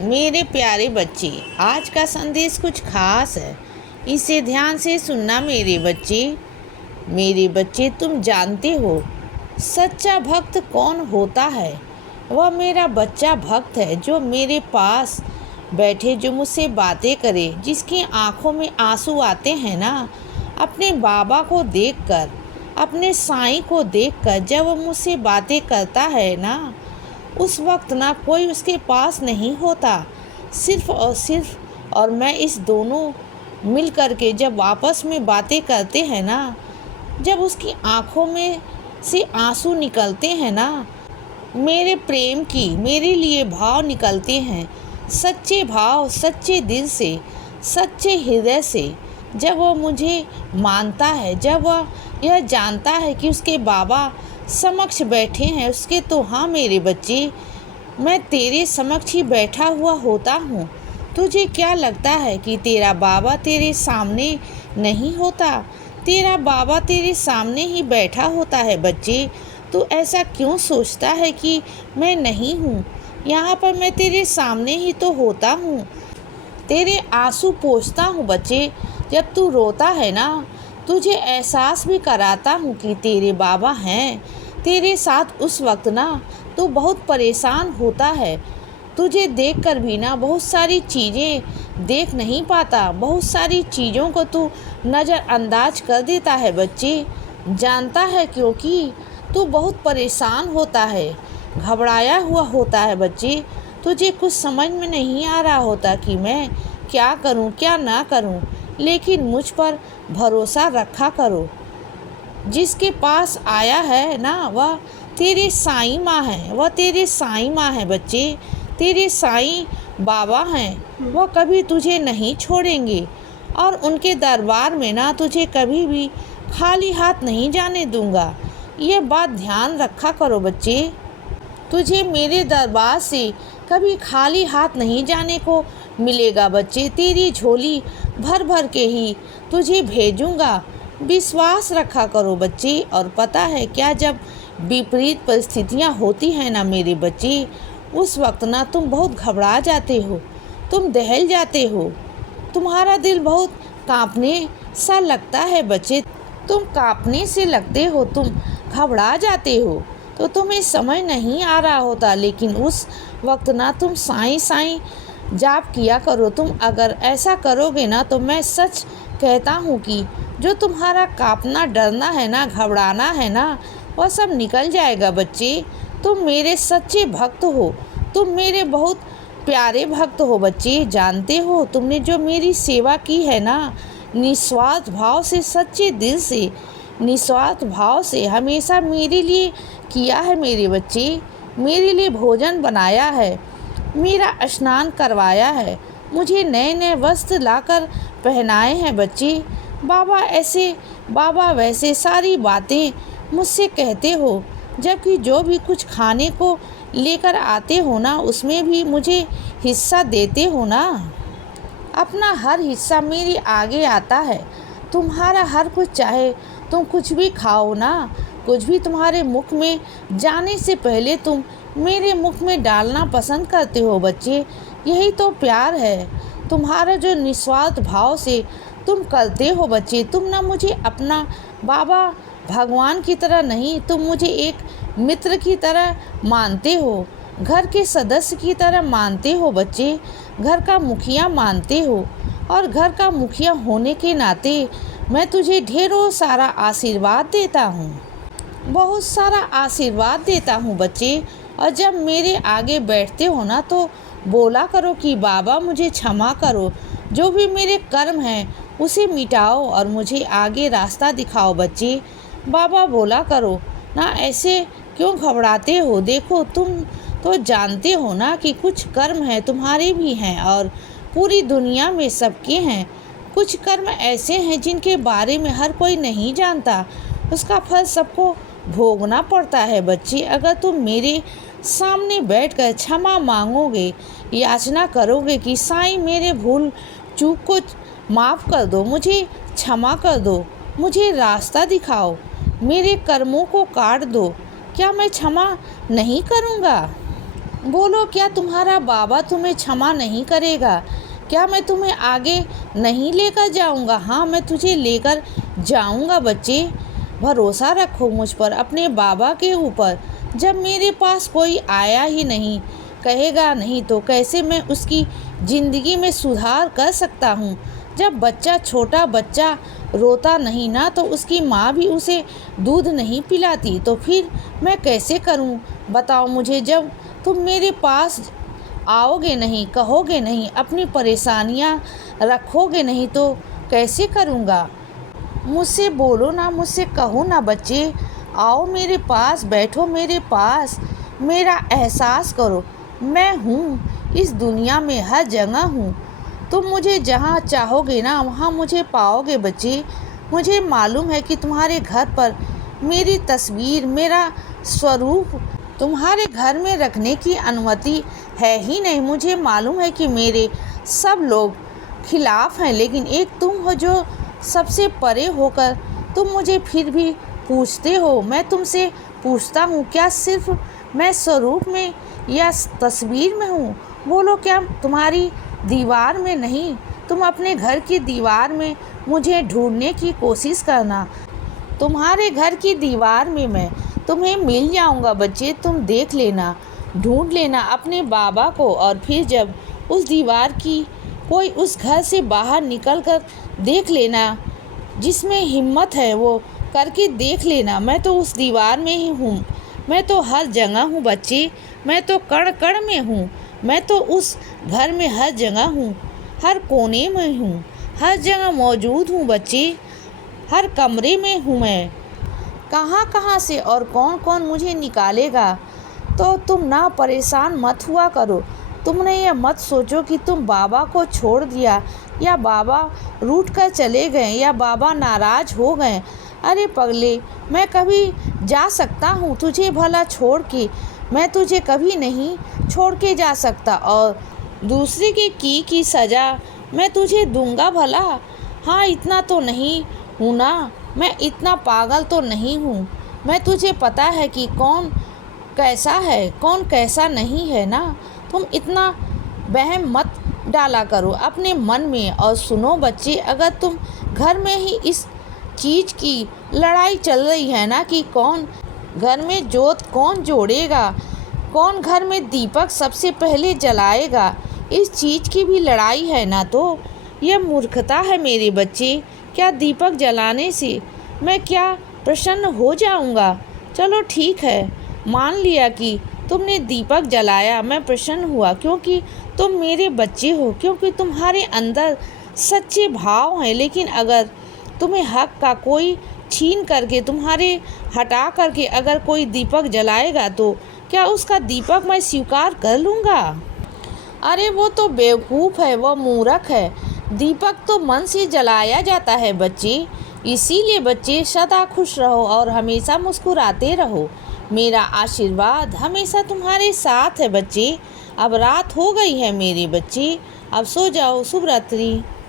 मेरे प्यारे बच्चे, आज का संदेश कुछ खास है। इसे ध्यान से सुनना मेरे बच्चे। मेरे बच्चे, तुम जानते हो सच्चा भक्त कौन होता है? वह मेरा बच्चा भक्त है जो मेरे पास बैठे, जो मुझसे बातें करे, जिसकी आंखों में आंसू आते हैं ना, अपने बाबा को देखकर, अपने साईं को देखकर। जब वो मुझसे बातें करता है ना, उस वक्त ना कोई उसके पास नहीं होता, सिर्फ और सिर्फ और मैं। इस दोनों मिल कर के जब आपस में बातें करते हैं ना, जब उसकी आंखों में से आंसू निकलते हैं ना, मेरे प्रेम की मेरे लिए भाव निकलते हैं, सच्चे भाव, सच्चे दिल से, सच्चे हृदय से। जब वह मुझे मानता है, जब वह यह जानता है कि उसके बाबा समक्ष बैठे हैं उसके, तो हाँ मेरे बच्चे, मैं तेरे समक्ष ही बैठा हुआ होता हूँ। तुझे क्या लगता है कि तेरा बाबा तेरे सामने नहीं होता? तेरा बाबा तेरे सामने ही बैठा होता है बच्चे। तू ऐसा क्यों सोचता है कि मैं नहीं हूँ? यहाँ पर मैं तेरे सामने ही तो होता हूँ, तेरे आंसू पोंछता हूँ बच्चे। जब तू रोता है ना, तुझे एहसास भी कराता हूँ कि तेरे बाबा हैं तेरे साथ। उस वक्त ना तू बहुत परेशान होता है, तुझे देखकर भी ना बहुत सारी चीज़ें देख नहीं पाता, बहुत सारी चीज़ों को तू नज़रअंदाज कर देता है बच्चे। जानता है क्योंकि तू बहुत परेशान होता है, घबराया हुआ होता है बच्चे। तुझे कुछ समझ में नहीं आ रहा होता कि मैं क्या करूं, क्या ना करूं, लेकिन मुझ पर भरोसा रखा करो। जिसके पास आया है ना, वह तेरे साईं माँ है, वह तेरे साईं माँ है बच्चे, तेरे साईं बाबा हैं। वह कभी तुझे नहीं छोड़ेंगे और उनके दरबार में ना तुझे कभी भी खाली हाथ नहीं जाने दूंगा। ये बात ध्यान रखा करो बच्चे। तुझे मेरे दरबार से कभी खाली हाथ नहीं जाने को मिलेगा बच्चे। तेरी झोली भर भर के ही तुझे भेजूंगा। विश्वास रखा करो बच्चे। और पता है क्या, जब विपरीत परिस्थितियां होती हैं ना मेरे बच्चे, उस वक्त ना तुम बहुत घबरा जाते हो, तुम दहल जाते हो, तुम्हारा दिल बहुत कांपने सा लगता है बच्चे। तुम कांपने से लगते हो, तुम घबरा जाते हो, तो तुम्हें समझ नहीं आ रहा होता। लेकिन उस वक्त ना तुम साईं साईं जाप किया करो। तुम अगर ऐसा करोगे ना, तो मैं सच कहता हूँ कि जो तुम्हारा कांपना, डरना है ना, घबराना है ना, वह सब निकल जाएगा बच्चे। तुम मेरे सच्चे भक्त हो, तुम मेरे बहुत प्यारे भक्त हो बच्चे। जानते हो तुमने जो मेरी सेवा की है ना, निस्वार्थ भाव से, सच्चे दिल से, निस्वार्थ भाव से हमेशा मेरे लिए किया है मेरे बच्चे। मेरे लिए भोजन बनाया है, मेरा स्नान करवाया है, मुझे नए नए वस्त्र लाकर पहनाए हैं बच्चे। बाबा ऐसे, बाबा वैसे, सारी बातें मुझसे कहते हो, जबकि जो भी कुछ खाने को लेकर आते हो ना, उसमें भी मुझे हिस्सा देते हो ना। अपना हर हिस्सा मेरे आगे आता है। तुम्हारा हर कुछ, चाहे तुम कुछ भी खाओ ना, कुछ भी तुम्हारे मुख में जाने से पहले तुम मेरे मुख में डालना पसंद करते हो बच्चे। यही तो प्यार है तुम्हारा, जो निस्वार्थ भाव से तुम करते हो बच्चे। तुम ना मुझे अपना बाबा भगवान की तरह नहीं, तुम मुझे एक मित्र की तरह मानते हो, घर के सदस्य की तरह मानते हो बच्चे, घर का मुखिया मानते हो। और घर का मुखिया होने के नाते मैं तुझे ढेरों सारा आशीर्वाद देता हूँ, बहुत सारा आशीर्वाद देता हूँ बच्चे। और जब मेरे आगे बैठते हो ना, तो बोला करो कि बाबा मुझे क्षमा करो, जो भी मेरे कर्म हैं उसे मिटाओ और मुझे आगे रास्ता दिखाओ बच्चे। बाबा बोला करो ना, ऐसे क्यों घबराते हो? देखो, तुम तो जानते हो ना कि कुछ कर्म हैं, तुम्हारे भी हैं और पूरी दुनिया में सबके हैं। कुछ कर्म ऐसे हैं जिनके बारे में हर कोई नहीं जानता, उसका फल सबको भोगना पड़ता है बच्चे। अगर तुम मेरे सामने बैठकर क्षमा मांगोगे, याचना करोगे कि साईं मेरे भूल चूक को माफ़ कर दो, मुझे क्षमा कर दो, मुझे रास्ता दिखाओ, मेरे कर्मों को काट दो, क्या मैं क्षमा नहीं करूँगा? बोलो, क्या तुम्हारा बाबा तुम्हें क्षमा नहीं करेगा? क्या मैं तुम्हें आगे नहीं लेकर जाऊंगा? हाँ, मैं तुझे लेकर जाऊंगा बच्चे। भरोसा रखो मुझ पर, अपने बाबा के ऊपर। जब मेरे पास कोई आया ही नहीं, कहेगा नहीं, तो कैसे मैं उसकी ज़िंदगी में सुधार कर सकता हूँ? जब बच्चा, छोटा बच्चा रोता नहीं ना, तो उसकी माँ भी उसे दूध नहीं पिलाती, तो फिर मैं कैसे करूँ? बताओ मुझे। जब तुम मेरे पास आओगे नहीं, कहोगे नहीं, अपनी परेशानियाँ रखोगे नहीं, तो कैसे करूँगा? मुझसे बोलो ना, मुझसे कहो ना बच्चे। आओ मेरे पास, बैठो मेरे पास, मेरा एहसास करो। मैं हूँ इस दुनिया में, हर जगह हूँ। तुम मुझे जहाँ चाहोगे ना, वहाँ मुझे पाओगे बच्चे। मुझे मालूम है कि तुम्हारे घर पर मेरी तस्वीर, मेरा स्वरूप तुम्हारे घर में रखने की अनुमति है ही नहीं। मुझे मालूम है कि मेरे सब लोग खिलाफ हैं, लेकिन एक तुम हो जो सबसे परे होकर तुम मुझे फिर भी पूछते हो। मैं तुमसे पूछता हूँ, क्या सिर्फ मैं स्वरूप में या तस्वीर में हूँ? बोलो, क्या तुम्हारी दीवार में नहीं? तुम अपने घर की दीवार में मुझे ढूंढने की कोशिश करना। तुम्हारे घर की दीवार में मैं तुम्हें मिल जाऊंगा बच्चे। तुम देख लेना, ढूंढ लेना अपने बाबा को, और फिर जब उस दीवार की कोई उस घर से बाहर निकल कर देख लेना। जिसमें हिम्मत है वो करके देख लेना। मैं तो उस दीवार में ही हूँ, मैं तो हर जगह हूँ बच्चे। मैं तो कण कण में हूँ, मैं तो उस घर में हर जगह हूँ, हर कोने में हूँ, हर जगह मौजूद हूँ बच्चे। हर कमरे में हूँ मैं। कहाँ कहाँ से और कौन कौन मुझे निकालेगा? तो तुम ना परेशान मत हुआ करो। तुमने ये मत सोचो कि तुम बाबा को छोड़ दिया, या बाबा रूठ कर चले गए, या बाबा नाराज़ हो गए। अरे पगले, मैं कभी जा सकता हूँ तुझे भला छोड़ के? मैं तुझे कभी नहीं छोड़ के जा सकता। और दूसरे की सज़ा मैं तुझे दूंगा भला? हाँ, इतना तो नहीं हूँ ना, मैं इतना पागल तो नहीं हूँ। मैं तुझे पता है कि कौन कैसा है, कौन कैसा नहीं है ना। तुम इतना वहम मत डाला करो अपने मन में। और सुनो बच्चे, अगर तुम घर में ही इस चीज़ की लड़ाई चल रही है ना कि कौन घर में जोत कौन जोड़ेगा, कौन घर में दीपक सबसे पहले जलाएगा, इस चीज़ की भी लड़ाई है ना, तो यह मूर्खता है मेरे बच्चे। क्या दीपक जलाने से मैं क्या प्रसन्न हो जाऊंगा? चलो ठीक है, मान लिया कि तुमने दीपक जलाया, मैं प्रसन्न हुआ, क्योंकि तुम मेरे बच्चे हो, क्योंकि तुम्हारे अंदर सच्चे भाव हैं। लेकिन अगर तुम्हें हक का कोई छीन करके, तुम्हारे हटा करके अगर कोई दीपक जलाएगा, तो क्या उसका दीपक मैं स्वीकार कर लूँगा? अरे वो तो बेवकूफ़ है, वह मूर्ख है। दीपक तो मन से जलाया जाता है बच्चे। इसीलिए बच्चे सदा खुश रहो और हमेशा मुस्कुराते रहो। मेरा आशीर्वाद हमेशा तुम्हारे साथ है बच्चे। अब रात हो गई है मेरे बच्चे, अब सो जाओ। शुभ रात्रि।